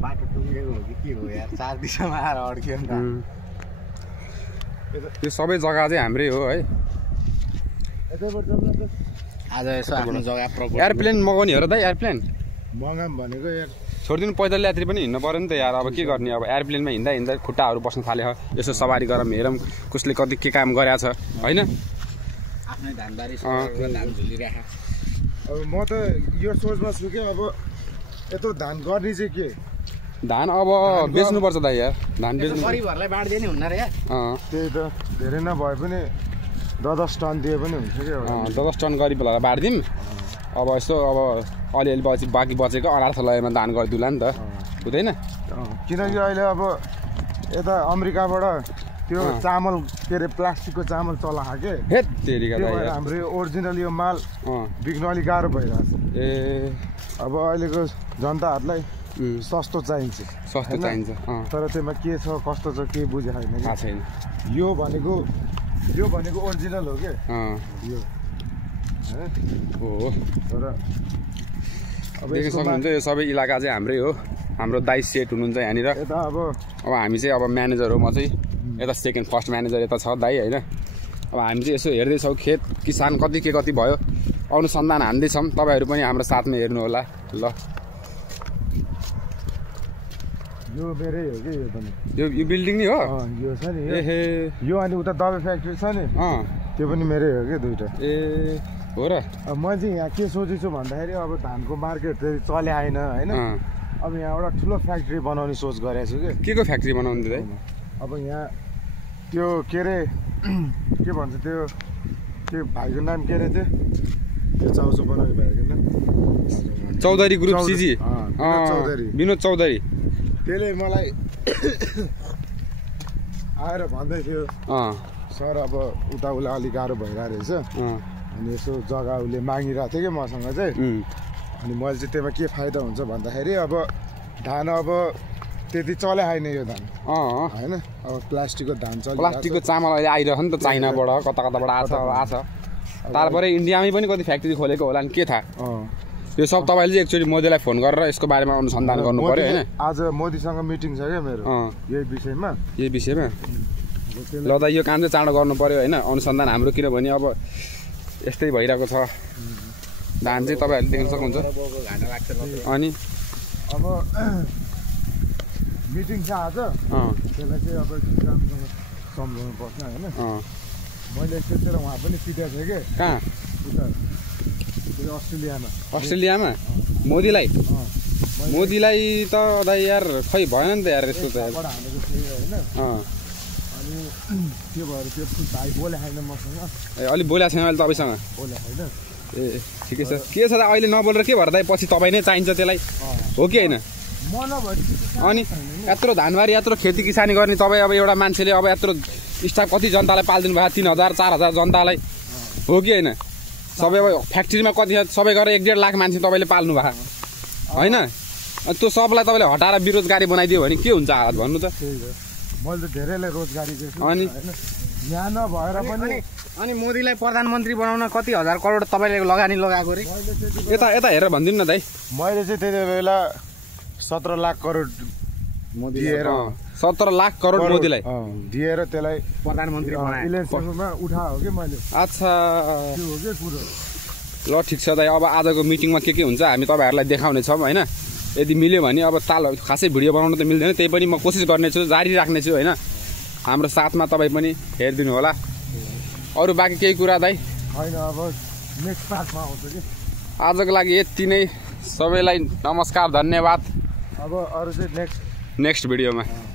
बाटो टुङ्गेको हो कि के हो यार 4 दिशामा आएर अड्क्यो नि त यो सबै जग्गा चाहिँ हाम्रै हो है आज यसो आफ्नो जग्गा प्रपोज एयरप्लेन मगाउने हो र दाइ एयरप्लेन मगाम भनेको यार छोडिदिनु पैदल यात्री पनि हिँड्नु पर्यो नि त यार अब के गर्ने अब एयरप्लेनमा हिँड्दा हिँड्दा खुट्टाहरू बस्न थाल्यो यसो सवारी गरौँ हेरौँ कसले कति के काम गरेको छ होइन आफ्नै धानबारी धान झुलिराख अब म त यो सोचमा छु कि अब यत्रो धान गर्ने चाहिँ के धान अब बेच्नुपर्छ दाइ यार धान बेच्नु गरिबहरूलाई बाँड्दिए नि हुन्न र यार त्यही त धेरै नभए पनि 10 टन दिए पनि हुन्छ कि 10 टन गरिबलाई बाँडिदिउँ अब यस्तो अब अलिअलि बाँकी बचेको अनाथालयमा दान गरिदिउँला नि त हुँदैन किनकि अहिले अब यता अमेरिकाबाट त्यो चामल के अरे प्लास्टिकको चामल चलाएको के हेत तेरिका दाइ हाम्रो ओरिजिनल यो माल बिक्न अलिक गाह्रो भइरहेछ ए अब अहिलेको जनताहरूलाई सस्तो चाहिन्छ तर त्यसमा के छ कस्तो छ के बुझे छैन यो भनेको ओरिजिनल हो के यो हो तर अब देख्न सक्नुहुन्छ यो सबै इलाका चाहिँ हाम्रै हो हाम्रो दाइ सेट हुनुहुन्छ यहाँनिर यता अब हामी चाहिँ अब म्यानेजर हो म चाहिँ यता सेकेन्ड फर्स्ट म्यानेजर यता छ दाइ होइन अब हामी चाहिँ यसो हेर्दैछौँ खेत किसान कति भयो अनुसन्धान हान्दैछौँ तपाईँहरू पनि हाम्रो साथमा हेर्नु होला ल यो मेरै हो कि यो पनि यो बिल्डिङ नि हो यो छ नि यो अनि उता दबाई फ्याक्ट्री छ नि त्यो पनि मेरै हो कि दुईटा ए हो र अब म चाहिँ यहाँ के सोचेछु भन्दाखेरि अब धानको मार्केट चाहिँ चले आएन होइन अब यहाँ एउटा ठुलो फ्याक्ट्री बनाउने सोच गरेको छु के को फ्याक्ट्री बनाउनु दाइ अब यहाँ त्यो के अरे के भन्छ त्यो भाइको नाम के अरे त्यो चाउचो बनाउने भाइको नाम चौधरी ग्रुप सिजी विनोद चौधरी त्यसले मलाई आएर भन्दै थियो सर अब उता अलिक गाह्रो भइरहेको रहेछ अनि यसो जग्गा उसले मागिरहेको थियो कि मसँग चाहिँ अनि मैले चाहिँ त्यसमा के फाइदा हुन्छ भन्दाखेरि अब धान अब त्यति चले आएन यो धान होइन अब प्लास्टिकको धान प्लास्टिकको चामल अहिले आइरहेको नि त चाइनाबाट कताबाट आछ तारपरे इन्डियामै पनि कति फ्याक्ट्री खोलेको होला नि के थाहा यो सब तपाईँले चाहिँ एकचोटि मोदीलाई फोन गरेर यसको बारेमा अनुसन्धान गर्नु पर्यो होइन आज मोदीसँग मिटिङ छ क्या मेरो यही विषयमा ल त यो काम चाहिँ चाँडो गर्नु पर्यो होइन अनुसन्धान हाम्रो किनभने अब यस्तै भइरहेको छ धान चाहिँ तपाईँहरूले देख्न सक्नुहुन्छ अनि अब मिटिङ छ आज त्यसलाई चाहिँ अब राम्रोसँग सम्झाउनु पर्छ होइन मैले त्यतिखेर उहाँ पनि पिटेको थिएँ कि कहाँ अस्ट्रेलियामा मोदीलाई त दाइ यार खै भएन नि त यार यस्तो त अनि के भएर त्यो भाइ बोलेको छैन मसँग अलिक बोलेको छैन अहिले तपाईँसँग ए ठिकै छ के छ त अहिले नबोलेर के भएर दाइ पछि तपाईँ नै चाहिन्छ त्यसलाई हो कि होइन अनि यत्रो धानबारी यत्रो खेती किसानी गर्ने तपाईँ अब एउटा मान्छेले अब यत्रो स्टाफ कति जनतालाई पालिदिनु भयो 3000 4000 जनतालाई हो कि होइन सबै अब फ्याक्ट्रीमा कति सबै गरेर 1.5 लाख मान्छे तपाईँले पाल्नु भयो होइन त्यो सबलाई तपाईँले हटाएर बेरोजगारी बनाइदियो भने के हुन्छ हालत भन्नु त मैले त धेरैलाई रोजगारी दिएछु अनि यहाँ नभएर पनि अनि मोदीलाई प्रधानमन्त्री बनाउन कति हजार करोड तपाईँले लगानी लगाएको रे यता हेरेर भनिदिनु न दाइ मैले चाहिँ त्यति बेला 17 लाख करोड दिएर 17 लाख करोड मोदीलाई दिएर त्यसलाई प्रधानमन्त्री इलेक्सनमा उठायो कि मैले अच्छा त्यो हो के कुरो ल ठिक छ दाइ अब आजको मिटिङमा के हुन्छ हामी तपाईँहरूलाई देखाउने छौँ होइन यदि मिल्यो भने अब खासै भिडियो बनाउनु त मिल्दैन त्यही पनि म कोसिस गर्नेछु जारी राख्नेछु होइन हाम्रो साथमा तपाईँ पनि हेरिदिनु होला अरू बाँकी केही कुरा दाइ होइन अब नेक्स्ट पार्टमा आउँछ कि आजको लागि यति नै सबैलाई नमस्कार धन्यवाद अब अरू चाहिँ नेक्स्ट भिडियोमा